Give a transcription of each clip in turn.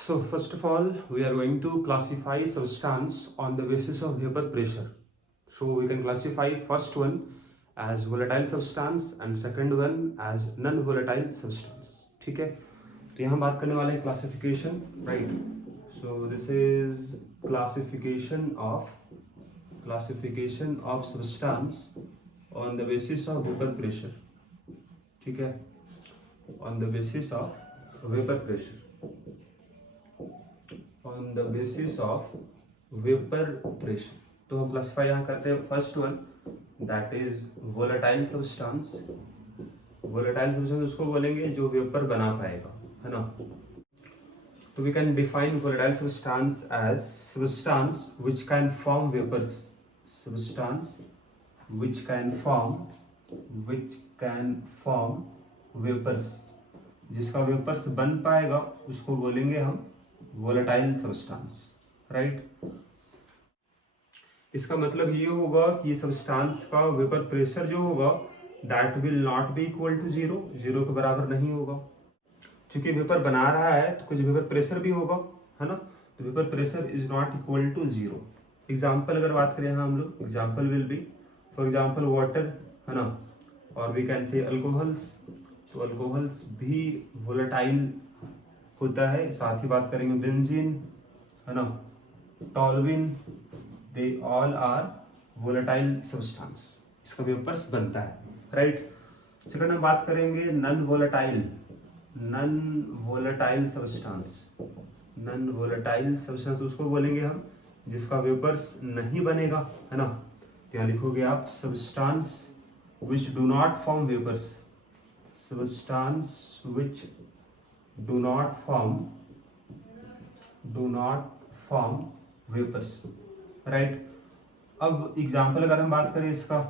So first of all, we are going to classify substance on the basis of vapor pressure. So we can classify first one as volatile substance and second one as non-volatile substance. ठीक है, तो यहाँ बात करने वाले हैं classification, right? So this is classification of substance on the basis of vapor pressure. ठीक है, on the basis of vapor pressure. On the basis of vapor pressure. तो हम क्लासिफाई यहाँ करते हैं first one, that is volatile substance. Volatile substance उसको बोलेंगे जो वेपर बना पाएगा, है ना. तो we can define volatile substance as substance which can form vapours. Substance which can form vapours. जिसका वेपर्स बन पाएगा उसको बोलेंगे हम वोलेटाइल सब्सटेंस, राइट. इसका मतलब ये होगा कि ये सब्सटेंस का वेपर प्रेशर जो होगा that will not be equal to zero. Zero के बराबर नहीं होगा. क्योंकि वेपर बना रहा है तो कुछ वेपर प्रेशर भी होगा, है ना. तो vapour pressure is not equal to zero. Example अगर बात करें यहाँ हम लोग, example will be for example water, है ना. और वी कैन से अल्कोहल्स. तो अल्कोहल्स भी वोलेटाइल होता है. साथ ही बात करेंगे बेंजीन, है ना, toluene, they all are volatile substance. इसका वेपर्स बनता है, राइट. सेकंड हम बात करेंगे non volatile substance. Non volatile substance उसको बोलेंगे हम जिसका वेपर्स नहीं बनेगा, है ना. तो यहाँ लिखोगे आप substance which do not form vapours. Substance which do not form vapors, right. अब एग्जाम्पल अगर हम बात करें इसका,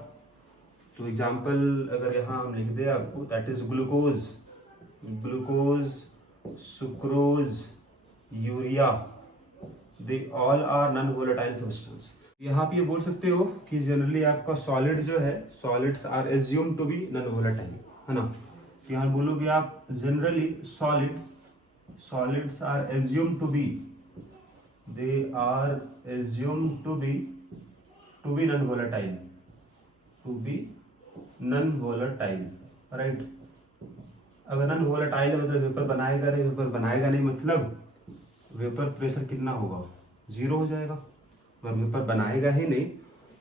तो एग्जाम्पल अगर यहाँ हम लिख दे आपको, that is glucose, sucrose, urea, they all are non volatile substance. यहाँ पे ये बोल सकते हो कि जनरली आपका सॉलिड जो है, solids are assume to be non volatile, है ना. यहाँ बोलोगे आप generally solids are assume to be, they are assume to be non volatile, right. अगर नॉन वोलेटाइल मतलब वेपर बनाएगा नहीं मतलब वेपर प्रेशर कितना होगा, जीरो हो जाएगा. अगर वेपर बनाएगा ही नहीं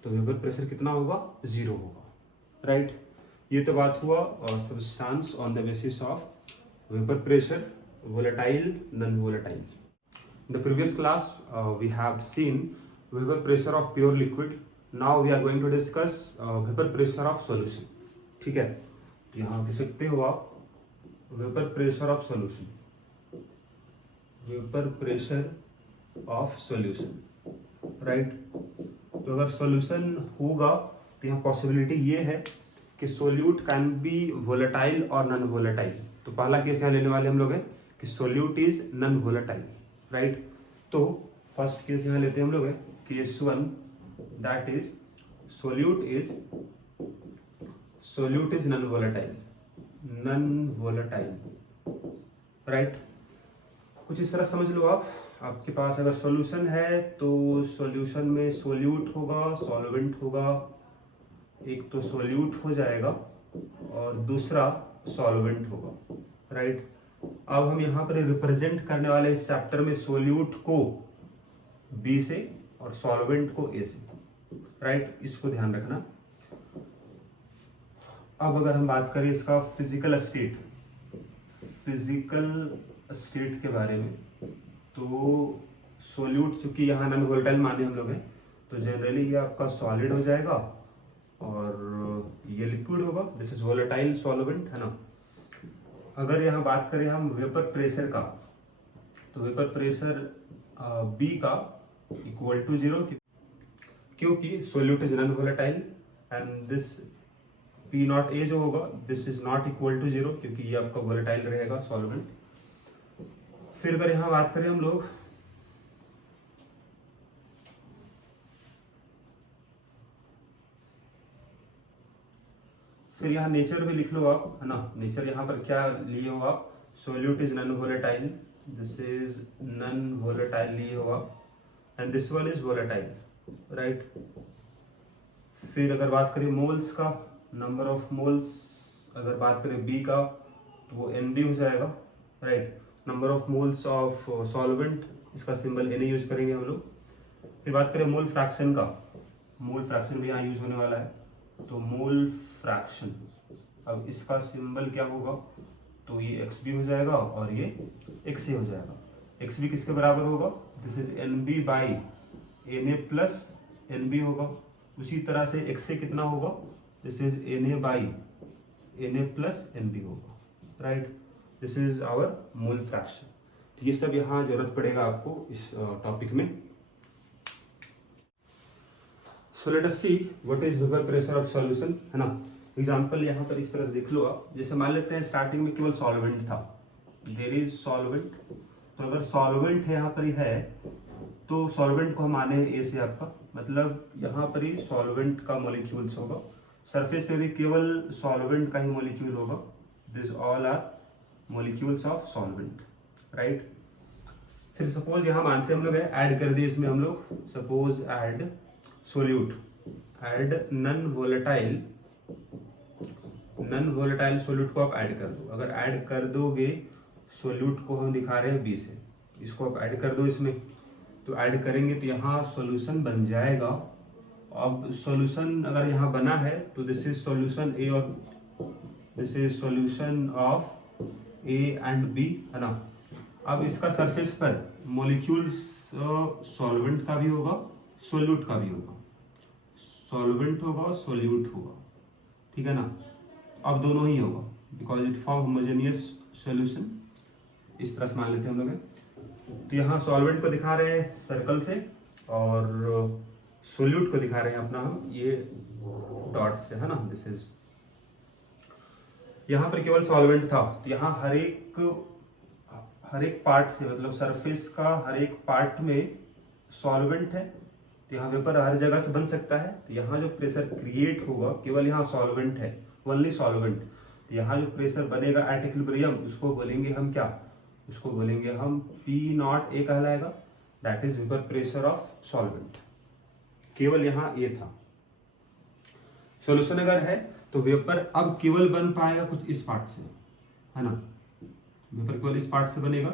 तो वेपर प्रेशर कितना होगा, जीरो होगा, राइट. ये तो बात हुआ substance on the basis of vapour pressure, volatile, non-volatile. In the previous class, we have seen vapor pressure of pure liquid. Now we are going to discuss vapor pressure of solution. ठीक है, तो यहाँ लिख सकते हो आप vapor pressure of solution. Vapor pressure of solution, right. तो अगर solution होगा तो यहाँ possibility ये है कि सोल्यूट कैन बी वोलेटाइल और नॉन वोलेटाइल. तो पहला केस यहाँ लेने वाले हम लोग हैं कि solute is non volatile, right. तो फर्स्ट केस यहाँ लेते हैं हम लोग है case one, that is solute is non volatile, right. कुछ इस तरह समझ लो आप. आपके पास अगर सॉल्यूशन है तो सॉल्यूशन में सोल्यूट होगा, सॉल्वेंट होगा. एक तो सोल्यूट हो जाएगा और दूसरा सॉल्वेंट होगा, राइट. अब हम यहाँ पर रिप्रेजेंट करने वाले इस चैप्टर में सोल्यूट को बी से और सॉल्वेंट को ए से, राइट. इसको ध्यान रखना. अब अगर हम बात करें इसका फिजिकल स्टेट के बारे में, तो सोल्यूट चूंकि यहाँ नॉन वोलेटाइल माने हम लोग हैं, तो जनरली ये आपका सॉलिड हो जाएगा और ये लिक्विड होगा. दिस इज वोलेटाइल सॉल्वेंट, है ना. अगर यहाँ बात करें हम वेपर प्रेशर का, तो वेपर प्रेशर बी का इक्वल टू जीरो, क्योंकि solute is non volatile and this P not A जो होगा this is not equal to zero, क्योंकि ये आपका वोलेटाइल रहेगा सॉल्वेंट. फिर अगर यहाँ बात करें हम लोग, फिर यहाँ नेचर भी लिख लो आप, है ना. नेचर यहाँ पर क्या लिए हो आप, solute is non volatile, this is non volatile ये होगा, and this one is volatile, right. फिर अगर बात करें मोल्स का, नंबर ऑफ मोल्स, अगर बात करें बी का तो वो NB हो जाएगा, right. Number of moles of solvent, इसका सिंबल Na यूज करेंगे हम लोग। फिर बात करें मोल फ्रैक्शन का, मोल फ्रैक्शन भी यहाँ यूज होने वाला है, तो मोल फ्रैक्शन, अब इसका सिंबल क्या होगा, तो ये XB हो जाएगा और ये XA हो जाएगा। XB किसके बराबर होगा, this is NB by Na plus NB होगा। उसी तरह से XA कितना होगा, this is Na by Na plus NB होगा, right. This is our mole fraction. तो ये सब यहाँ जरूरत पड़ेगा आपको इस टॉपिक में। So let us see what is vapour pressure of solution, है ना। एग्जांपल यहाँ पर इस तरह से देख लो आप, जैसे मान लेते हैं स्टार्टिंग में केवल सॉल्वेंट था, देयर इज सॉल्वेंट। तो अगर सॉल्वेंट है यहाँ पर ही है, तो सॉल्वेंट को हम माने हैं ए से आपका, मतलब यहाँ पर ही सॉल्वेंट का मॉलिक्यूल्स होगा। सरफेस पे भी केवल सॉल्वेंट का ही मॉलिक्यूल होगा, this all are molecules of solvent, right. फिर सपोज यहाँ मानते हैं हम लोग ऐड कर दिए इसमें हम लोग, suppose add solute, add non volatile solute को आप ऐड कर दो। अगर ऐड कर दोगे सोल्यूट को, हम दिखा रहे हैं बी से, इसको आप ऐड कर दो इसमें, तो ऐड करेंगे तो यहाँ सॉल्यूशन बन जाएगा। अब सॉल्यूशन अगर यहाँ बना है तो दिस इज सॉल्यूशन ए और this is solution of A and B, है ना। अब इसका सरफेस पर मॉलिक्यूल्स सॉल्वेंट का भी होगा, सोल्यूट का भी होगा, सॉल्वेंट होगा, सोल्यूट होगा, ठीक है ना। अब दोनों ही होगा because it form homogeneous solution. इस तरह से मान लेते हैं हम लोग। तो यहाँ सॉल्वेंट को दिखा रहे हैं सर्कल से और सोल्यूट को दिखा रहे हैं अपना हम ये डॉट से, है ना। दिस इज, यहाँ पर केवल सॉल्वेंट था, तो यहाँ हर एक पार्ट से, मतलब सरफेस का हर एक पार्ट में सॉल्वेंट है, तो यहाँ वेपर हर जगह से बन सकता है। तो यहाँ जो प्रेशर क्रिएट होगा, केवल यहाँ सॉल्वेंट है, ओनली सॉल्वेंट, तो यहाँ जो प्रेशर बनेगा एट इक्विलिब्रियम, उसको बोलेंगे हम क्या, उसको बोलेंगे हम P0A कहलाएगा, that is vapour pressure of solvent. केवल यहाँ ए था। सॉल्यूशन अगर है तो वेपर अब केवल बन पाएगा कुछ इस पार्ट से, है ना। वेपर केवल इस पार्ट से बनेगा,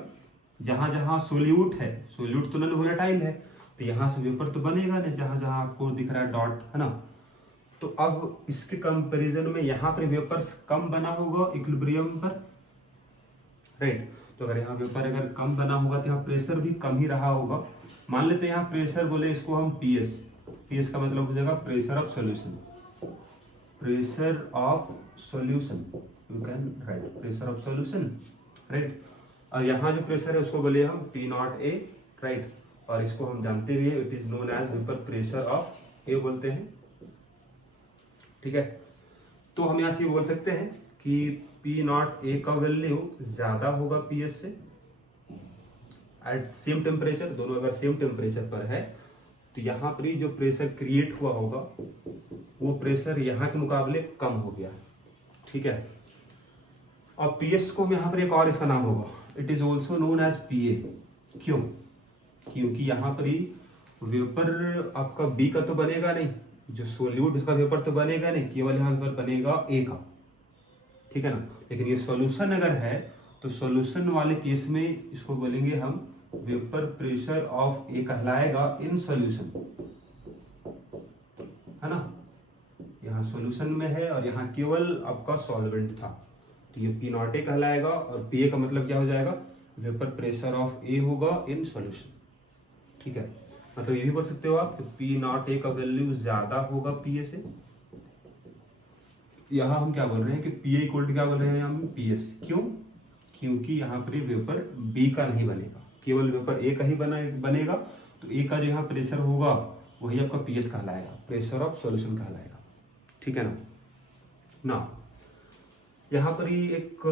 जहां जहां सोल्यूट है, सोल्यूट तो नॉन वोलेटाइल है, तो यहां से वेपर तो बनेगा नहीं, जहां जहां आपको दिख रहा है डॉट, है ना। तो अब इसके कंपैरिजन में यहाँ पर वेपर्स कम बना होगा इक्विलिब्रियम पर, राइट। तो अगर यहाँ वेपर अगर कम बना होगा तो यहाँ प्रेशर भी कम ही रहा होगा। मान लेते हैं यहाँ प्रेशर बोले इसको हम PS का मतलब हो जाएगा pressure of solution, pressure of solution, you can write pressure of solution, right. और यहाँ जो प्रेशर है उसको बोले हम P0A, राइट। और इसको हम जानते भी हैं, it is known as vapour pressure of a बोलते हैं, ठीक है। तो हम यहाँ से बोल सकते हैं कि P0A का वैल्यू ज्यादा होगा PS से एट सेम टेम्परेचर। दोनों अगर सेम टेम्परेचर पर है तो यहाँ पर जो प्रेशर क्रिएट हुआ होगा वो प्रेशर यहाँ के मुकाबले कम हो गया, ठीक है। और PS को यहाँ पर एक और इसका नाम होगा, it is also known as PA। क्यों? क्योंकि यहाँ पर ही वेपर आपका B का तो बनेगा नहीं, जो सोल्यूट उसका वेपर तो बनेगा नहीं, केवल यहाँ पर बनेगा A का, ठीक है ना। लेकिन ये सॉल्यूशन अगर है तो सॉल्यूशन वाले केस में इसको बोलेंगे हम वेपर प्रेशर ऑफ ए कहलाएगा इन सॉल्यूशन, है ना। यहाँ सॉल्यूशन में है और यहाँ केवल आपका सॉल्वेंट था, तो ये P0A कहलाएगा। और PA का मतलब क्या हो जाएगा, वेपर प्रेशर ऑफ ए होगा इन सॉल्यूशन, ठीक है। मतलब ये भी बोल सकते हो आप P0A का वैल्यू ज्यादा होगा PA से। यहाँ हम क्या बोल रहे हैं कि PA इक्वल टू क्या बोल रहे हैं हम PS। क्यों? क्योंकि यहाँ पर वेपर B का नहीं बनेगा, केवल वेपर A का ही बनेगा। तो A का जो यहाँ प्रेशर होगा वही आपका PS कहलाएगा, प्रेशर ऑफ सॉल्यूशन कहलाएगा, ठीक है ना। यहाँ पर ही एक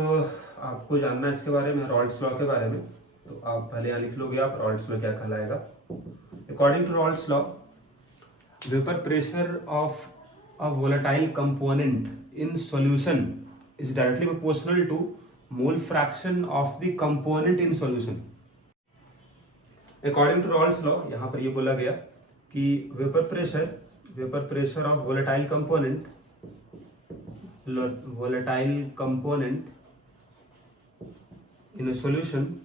आपको जानना है इसके बारे में, रॉल्ड्स लॉ के बारे में। तो आप पहले यहाँ लिख लोगे आप रॉल्ड्स लॉ क्या कहलाएगा। According to Raoult's law, vapour pressure of a volatile component in solution is directly proportional to mole fraction of the component in solution. According to Raoult's law यहाँ पर ये बोला गया कि vapour pressure of volatile component in a solution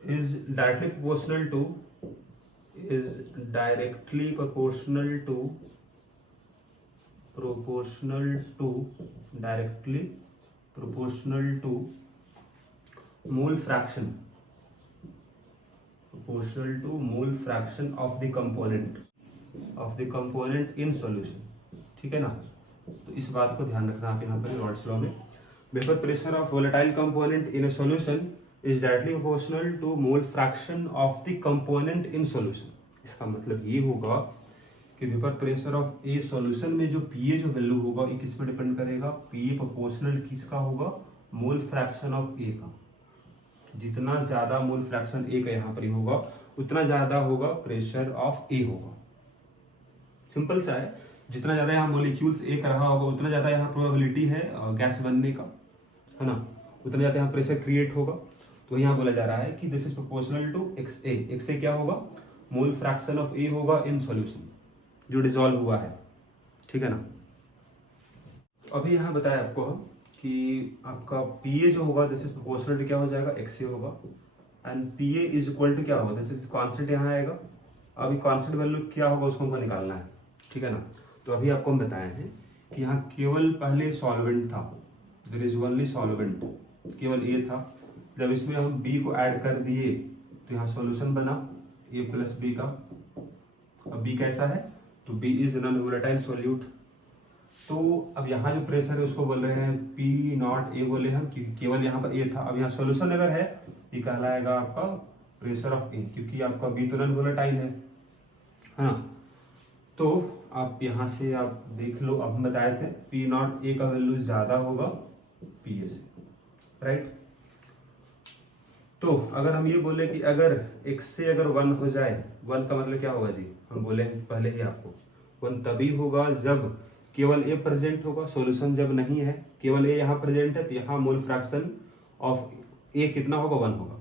is directly proportional to mole fraction of the component in solution। ठीक है ना, तो इस बात को ध्यान रखना आप यहाँ पर रॉल्स लॉ में। Vapour pressure of volatile component in a solution is directly proportional to mole fraction of the component in solution. इसका मतलब ये होगा कि vapour pressure of a solution में जो पीए जो वैल्यू होगा ये किस पर डिपेंड करेगा, पीए प्रोपोर्शनल किसका होगा, मोल फ्रैक्शन ऑफ ए का। जितना ज्यादा मोल फ्रैक्शन ए का यहाँ पर होगा उतना ज्यादा होगा प्रेशर ऑफ ए होगा। सिंपल सा है, जितना ज्यादा यहाँ मॉलिक्यूल्स एक रहा होगा उतना ज्यादा यहाँ प्रोबेबिलिटी है गैस बनने का, है ना, उतना ज्यादा यहाँ प्रेशर क्रिएट होगा। तो यहाँ बोला जा रहा है कि this is proportional to X A. X A क्या होगा, मोल फ्रैक्शन ऑफ ए होगा इन सॉल्यूशन जो डिसॉल्व हुआ है। ठीक है ना, अभी यहाँ बताया आपको कि आपका पीए जो होगा दिस इज प्रोपोर्शनल टू क्या हो जाएगा, एक्स ए होगा, and PA is equal to क्या होगा, दिस इज कॉन्स्टेंट यहाँ आएगा। अभी कॉन्स्टेंट वैल्यू क्या होगा उसको हमको निकालना है। ठीक है ना, तो अभी आपको हम बताए हैं कि यहाँ केवल पहले सॉल्वेंट था, देयर इज ओनली सॉल्वेंट, केवल ए था। जब इसमें हम बी को ऐड कर दिए तो यहाँ सॉल्यूशन बना ए प्लस बी का। अब बी कैसा है, तो B is non volatile solute. तो अब यहाँ जो प्रेशर है उसको बोल रहे हैं पी नॉट ए बोले हम, क्योंकि केवल यहाँ पर ए था। अब यहाँ सॉल्यूशन अगर है ये कहलाएगा आपका प्रेशर ऑफ ए, क्योंकि आपका बी तो नॉन वोलेटाइल है ना। तो आप यहाँ से आप देख लो, अब हम बताए थे पी नॉट ए का वैल्यू ज्यादा होगा पी ए से, राइट। तो अगर हम ये बोले कि अगर x से अगर 1 हो जाए, 1 का मतलब क्या होगा जी, हम बोले पहले ही आपको 1 तभी होगा जब केवल ए प्रेजेंट होगा, सॉल्यूशन जब नहीं है, केवल ए यहाँ प्रेजेंट है, तो यहाँ मोल फ्रैक्शन ऑफ ए कितना होगा, 1 होगा।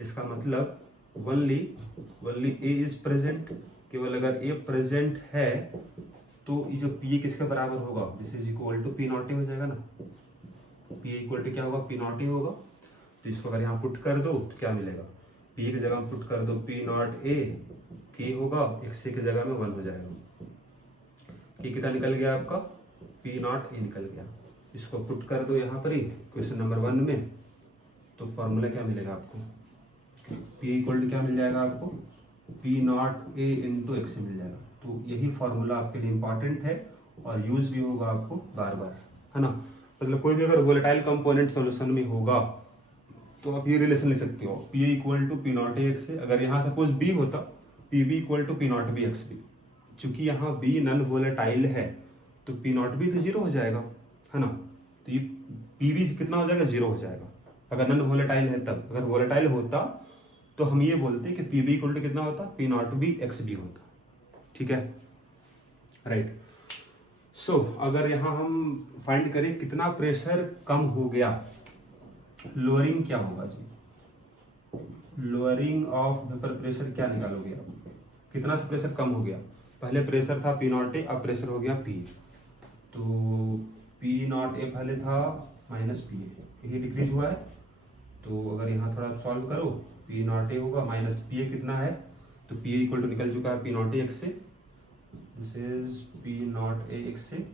इसका मतलब ओनली ए इज प्रेजेंट, केवल अगर ए प्रेजेंट है तो ये जो पी किसके बराबर होगा, this is equal to P not A हो जाएगा ना। पी इक्वल टू क्या होगा, पी नॉट ए होगा। तो इसको अगर यहाँ पुट कर दो तो क्या मिलेगा, पी की जगह पुट कर दो पी नॉट ए, के होगा एक्स के जगह में 1 हो जाएगा। के कितना निकल गया आपका, पी नॉट ए निकल गया। इसको पुट कर दो यहाँ पर ही क्वेश्चन नंबर 1 में, तो फॉर्मूला क्या मिलेगा आपको, पी इक्वल टू क्या मिल जाएगा आपको, P not A into X मिल जाएगा। तो यही फॉर्मूला आपके लिए इंपॉर्टेंट है और यूज भी होगा आपको बार बार, है ना। मतलब कोई भी अगर वोलेटाइल कंपोनेंट सॉल्यूशन में होगा तो आप ये रिलेशन लिख सकते हो, P equal to P not A x है। अगर यहाँ सपोज बी होता, P B equal to P nought B x B, चूंकि यहाँ बी नॉन वोलेटाइल है तो पी नॉट बी तो 0 हो जाएगा, है ना। तो ये पी बी कितना हो जाएगा, 0 हो जाएगा अगर नॉन वोलेटाइल है तब। अगर वोलेटाइल होता तो हम ये बोलते कि पी बी इक्वल टू कितना होता, P nought B x B होता। ठीक है, राइट। सो अगर यहाँ हम फाइंड करें कितना प्रेशर कम हो गया, लोअरिंग क्या होगा जी, लोअरिंग ऑफ वेपर प्रेशर क्या निकालोगे आप, कितना से प्रेशर कम हो गया। पहले प्रेशर था पी नॉट ए, अब प्रेशर हो गया पी। तो पी नॉट ए पहले था माइनस पी ए, यही डिक्रीज हुआ है। तो अगर यहाँ थोड़ा सॉल्व करो, पी नॉट ए होगा माइनस पी ए कितना है, तो पी ए इक्वल टू निकल चुका है पी नॉट ए एक्स से, this is P not A x से।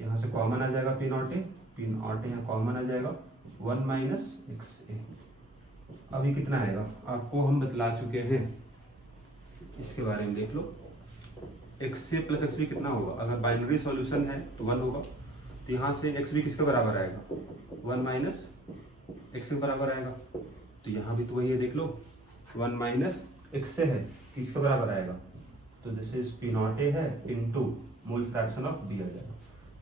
यहाँ से कॉमन आ जाएगा पी नॉट ए यहाँ कॉमन आ जाएगा 1 माइनस एक्स ए। अभी कितना आएगा आपको हम बतला चुके हैं, इसके बारे में देख लो। एक्स ए प्लस एक्स बी कितना होगा, अगर बाइनरी सॉल्यूशन है तो 1 होगा, तो यहाँ से एक्स बी किसके बराबर आएगा, 1 माइनस एक्स के बराबर आएगा। तो यहाँ भी तो वही है, देख लो 1 माइनस एक्स से है, किसके बराबर आएगा, तो this is P not A है into mole fraction of B आ जाएगा।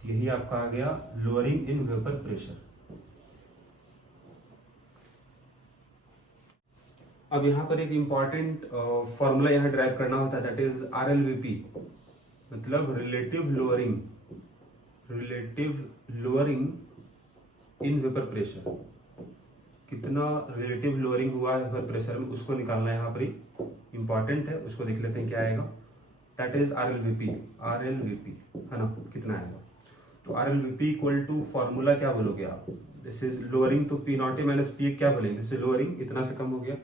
तो यही आपका आ गया लोअरिंग इन वेपर प्रेशर। अब यहाँ पर एक इंपॉर्टेंट फॉर्मूला यहाँ ड्राइव करना होता है, दैट इज RLVP, मतलब relative lowering relative lowering in vapour pressure, कितना रिलेटिव लोअरिंग हुआ है वेपर प्रेशर में, उसको निकालना है यहाँ पर इंपॉर्टेंट है। उसको देख लेते हैं क्या आएगा, that is R L V P है ना, कितना आएगा। तो R L V P equal to formula क्या बोलोगे आप, दिस इज लोअरिंग, तो P not A minus P क्या बोलेंगे, दिस इज लोअरिंग, इतना से कम हो गया।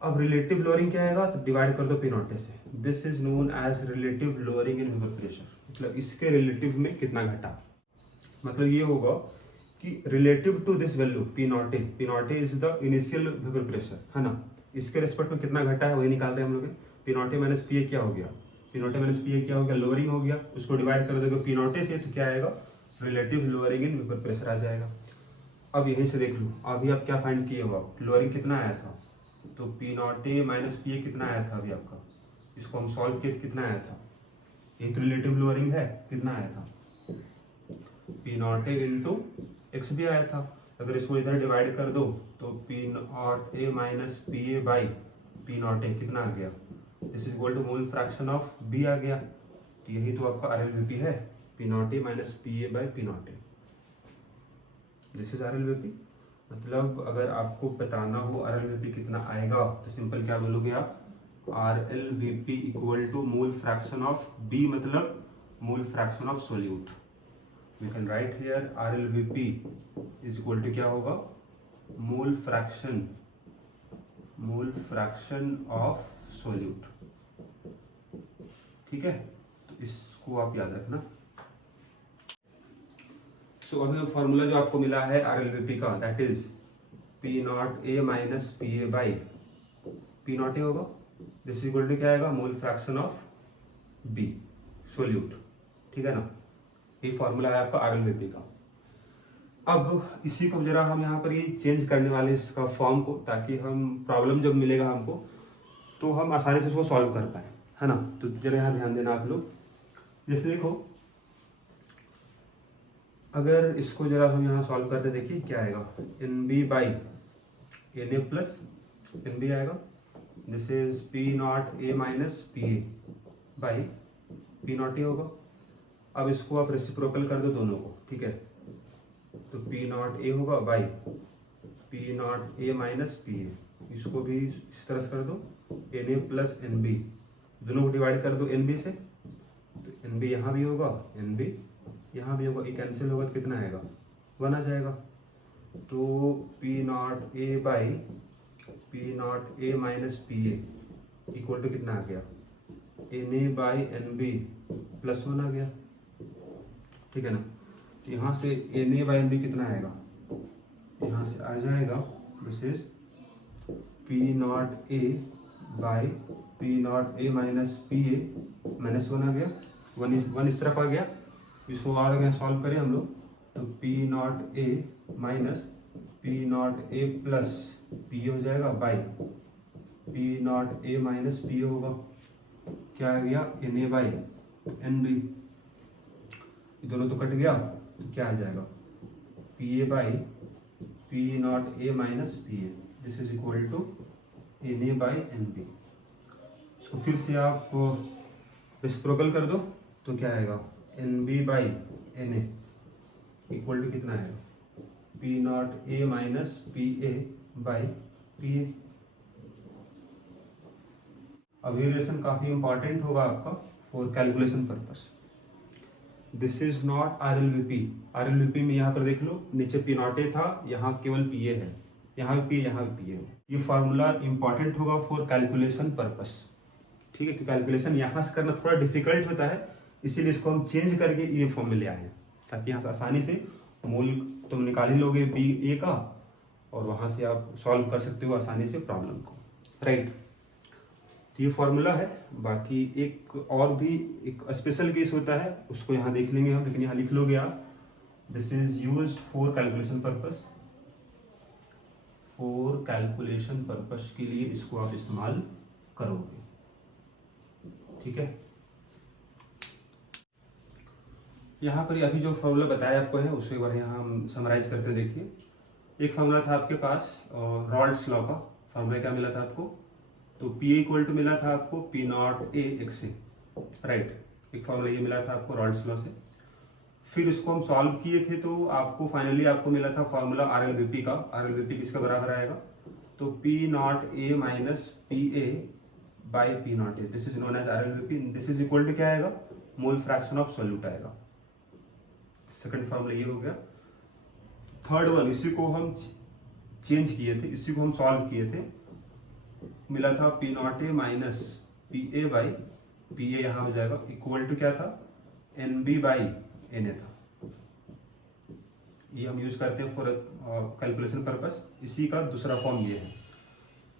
अब रिलेटिव लोअरिंग क्या आएगा, तो डिवाइड कर दो पी नॉट ए से, this is known as relative lowering in vapour pressure, मतलब इसके रिलेटिव में कितना घटा, मतलब ये होगा कि relative to this value P not A is the initial vapour pressure, है ना, इसके रेस्पेक्ट में कितना घटा है वही निकाल रहे हैं हम लोग। P not A minus P ए क्या हो गया, P not A minus P ए क्या हो गया, लोअरिंग हो गया, उसको डिवाइड कर दोगे पी नॉट ए से, तो क्या आएगा, relative lowering in vapour pressure आ जाएगा। अब यहीं से देख लो, अभी आप क्या फाइंड किए हो, लोअरिंग कितना आया था, तो P not A minus P ए कितना आया था अभी आपका, इसको हम सॉल्व किए तो कितना आया था, यही तो रिलेटिव लोअरिंग है, कितना आया था, P not A into x भी आया था। अगर इसको इधर डिवाइड कर दो तो P not A minus P A by P not A कितना आ गया, this is equal to mole fraction of B आ गया। तो यही तो आपका आर एल वी पी है, P not A minus P A by P not A, this is R L V P. मतलब अगर आपको बताना हो आर एल वी पी कितना आएगा तो सिंपल क्या बोलोगे आप, R L V P equal to mole fraction of B, मतलब mole fraction of solute. We can write here R L V P is equal to क्या होगा, मोल फ्रैक्शन ऑफ सोल्यूट, ठीक है, तो इसको आप याद रखना। सो अभी फॉर्मूला जो आपको मिला है आर एल वी पी का, that is P not A minus P A by P not A होगा, दिस इज इक्वल टू क्या आएगा, mole fraction of B solute, ठीक है ना, ये फॉर्मूला है आपका आर एल वी पी का। अब इसी को जरा हम यहाँ पर ये चेंज करने वाले इसका फॉर्म को, ताकि हम प्रॉब्लम जब मिलेगा हमको तो हम आसानी से उसको सॉल्व कर पाए, है ना। तो जरा यहाँ ध्यान देना आप लोग, जैसे देखो अगर इसको जरा हम यहाँ सॉल्व करते देखिए क्या आएगा, N B by N A plus N B आएगा, this is P not A minus P A by P not A होगा। अब इसको आप रेसिप्रोकल कर दो दोनों को, ठीक है, तो पी नॉट ए होगा by P not A minus P A, इसको भी इस तरह से कर दो, N A plus N B, दोनों को डिवाइड कर दो एन बी से, तो एन बी यहाँ भी होगा, एन बी यहाँ भी होगा, ये कैंसिल होगा तो कितना आएगा, 1 आ जाएगा। तो P not A by P not A minus P A equal to कितना आ गया, N A by N B plus 1 आ गया, ठीक है ना। तो यहाँ से N A by N B कितना आएगा, यहाँ से आ जाएगा, this is P not A by P not A minus P A minus 1 आ गया, 1 इस तरफ आ गया, इसको और अगर सॉल्व करें हम लोग तो P not A minus P not A plus P हो जाएगा by P not A minus P होगा, क्या आ गया, N A by N B, दोनों तो कट गया, तो क्या आ जाएगा, P A by P not A minus P A, this is equal to N A by N B. इसको फिर से आप रेसिप्रोकल कर दो तो क्या आएगा, N B by N A equal to कितना आएगा, P not A minus P A by P A. अब ये रिलेशन काफी इंपॉर्टेंट होगा आपका for calculation purpose. This is not R L V P, R L V P में यहाँ पर देख लो नीचे पी नॉट ए था, यहाँ केवल पी ए है, यहाँ भी पी ए, यहाँ भी पी ए है। ये फार्मूला इंपॉर्टेंट होगा फॉर कैलकुलेशन पर्पस, ठीक है, क्योंकि कैलकुलेशन यहाँ से करना थोड़ा डिफिकल्ट होता है, इसीलिए इसको हम चेंज करके ये फॉर्म में ले आए हैं, ताकि यहाँ से आसानी से मूल तुम निकाल ही लोगे बी ए का, और वहाँ से आप सॉल्व कर सकते हो आसानी से प्रॉब्लम को, राइट। तो ये फॉर्मूला है, बाकी एक और भी एक स्पेशल केस होता है, उसको यहाँ देख लेंगे हम, लेकिन यहाँ लिख लोगे आप, this is used for calculation purpose, for calculation purpose के लिए इसको आप इस्तेमाल करोगे, ठीक है। यहाँ पर अभी जो फॉर्मूला बताया आपको है उसको एक बार यहाँ हम समराइज करते देखिए। एक फॉर्मूला था आपके पास रॉल्ड्स लॉ का, फॉर्मूला क्या मिला था आपको, तो पी इक्वल टू मिला था आपको P not A X A, right. एक फॉर्मूला ये मिला था आपको रॉल्ड्स लॉ से। फिर इसको हम सॉल्व किए थे तो आपको फाइनली आपको मिला था फॉर्मूला RLVP का। RLVP किसका बराबर आएगा, तो P nought A minus PA by P nought A, this is known as RLVP। This is equal to क्या आएगा, मोल फ्रैक्शन ऑफ सॉल्यूट आएगा। सेकंड फॉर्मूला ये हो गया। थर्ड वन, इसी को हम चेंज किए थे, इसी को हम सॉल्व किए थे, मिला था P nought A minus PA by PA, यहाँ हो जाएगा इक्वल टू क्या था, NB बाई NA था। ये हम यूज करते हैं फॉर कैलकुलेशन पर्पस। इसी का दूसरा फॉर्म ये है।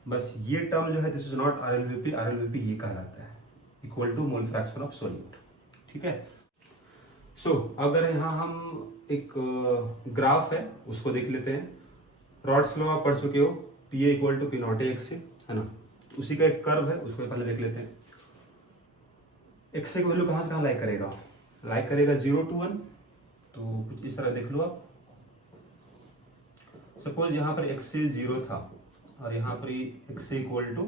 बस ये टर्म जो है this is not RLVP, RLVP ये कहलाता है equal to mole fraction of solute. ठीक है। सो अगर यहाँ हम एक ग्राफ है उसको देख लेते हैं। रॉड्स लॉ आप पढ़ चुके हो, PA equal to P nought A x है ना, तो उसी का एक कर्व है, उसको पहले देख लेते हैं। x की वैल्यू कहाँ से कहाँ लाइक करेगा, लाइक करेगा 0 to 1, तो कुछ इस तरह देख लो आप। सपोज यहाँ पर x से 0 था और यहाँ पर x से इक्वल टू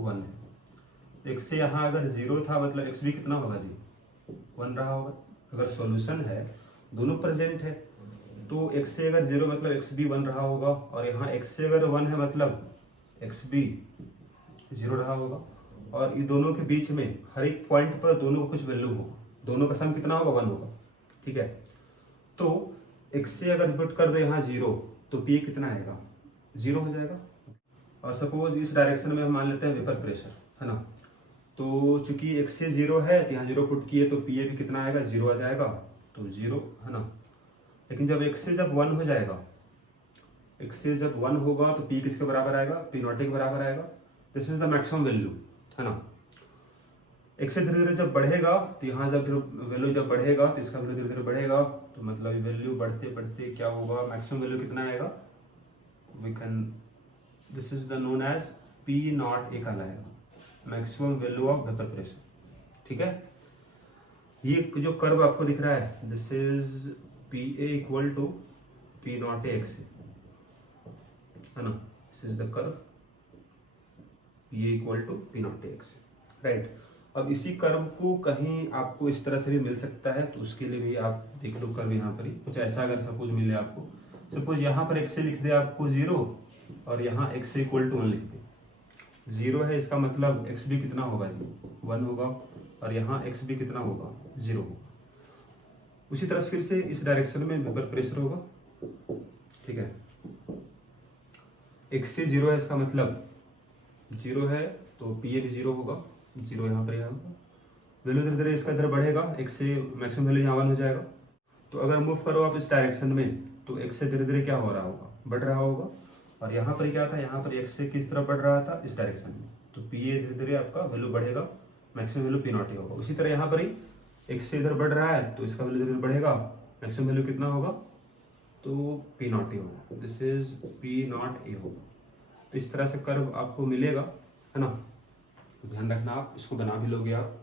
1 है। x से यहाँ अगर 0 था मतलब x भी कितना होगा जी, 1 रहा होगा। अगर सॉल्यूशन है, दोनों प्रेजेंट है, तो x से अगर 0 मतलब x भी 1 रहा होगा, और यहाँ x से अगर 1 है मतलब x भी 0 रहा होगा। और ये दोनों के बीच में हर एक पॉइंट पर दोनों को कुछ वैल्यू होगा, दोनों का सम कितना होगा, 1 होगा। ठीक है, तो x से अगर पुट कर दो यहाँ 0, तो P कितना आएगा, 0 हो जाएगा। और सपोज इस डायरेक्शन में हम मान लेते हैं वेपर प्रेशर है ना, तो चूंकि x से 0 है तो यहाँ 0 पुट किए तो PA भी कितना आएगा, 0 आ जाएगा, तो 0 है ना। लेकिन जब x से जब 1 हो जाएगा, x से जब 1 होगा तो P किसके बराबर आएगा, P नॉट के बराबर आएगा। This is the maximum value है ना। x से धीरे धीरे जब बढ़ेगा तो यहाँ जब वैल्यू जब बढ़ेगा तो इसका वैल्यू धीरे धीरे बढ़ेगा, तो मतलब वैल्यू बढ़ते बढ़ते क्या होगा, मैक्सिमम वैल्यू कितना आएगा, we can, this is the known as P nought A कहलाएगा, maximum value of vapour pressure. ठीक है, ये जो कर्व आपको दिख रहा है this is PA equal to P nought A x है ना, this is the curve PA equal to P nought A x, right. अब इसी कर्व को कहीं आपको इस तरह से भी मिल सकता है, तो उसके लिए भी आप देख लो कर्व यहाँ पर ही कुछ ऐसा अगर सपोज मिले आपको, सपोज यहाँ पर x से लिख दे आपको 0 और यहाँ x से इक्वल टू 1 लिख दे। 0 है इसका मतलब x भी कितना होगा जी, 1 होगा, और यहाँ x भी कितना होगा, 0 होगा। उसी तरह फिर से इस डायरेक्शन में वेपर प्रेशर होगा। ठीक है, x से 0 है इसका मतलब 0 है तो PA भी 0 होगा, 0 यहाँ पर होगा। वैल्यू धीरे धीरे इसका इधर बढ़ेगा, x से मैक्सिमम वैल्यू यहाँ 1 हो जाएगा। तो अगर मूव करो आप इस डायरेक्शन में तो x से धीरे धीरे क्या हो रहा होगा, बढ़ रहा होगा। और यहाँ पर क्या था, यहाँ पर x से किस तरफ बढ़ रहा था, इस डायरेक्शन में, तो PA धीरे धीरे आपका वैल्यू बढ़ेगा, maximum value P nought A होगा। उसी तरह यहाँ पर ही x से इधर बढ़ रहा है तो इसका वैल्यू धीरे धीरे बढ़ेगा, मैक्सिमम वैल्यू कितना होगा, तो P नॉट A होगा, this is P nought A होगा। तो इस तरह से कर्व आपको मिलेगा है ना, ध्यान रखना आप, इसको बना भी लोगे आप।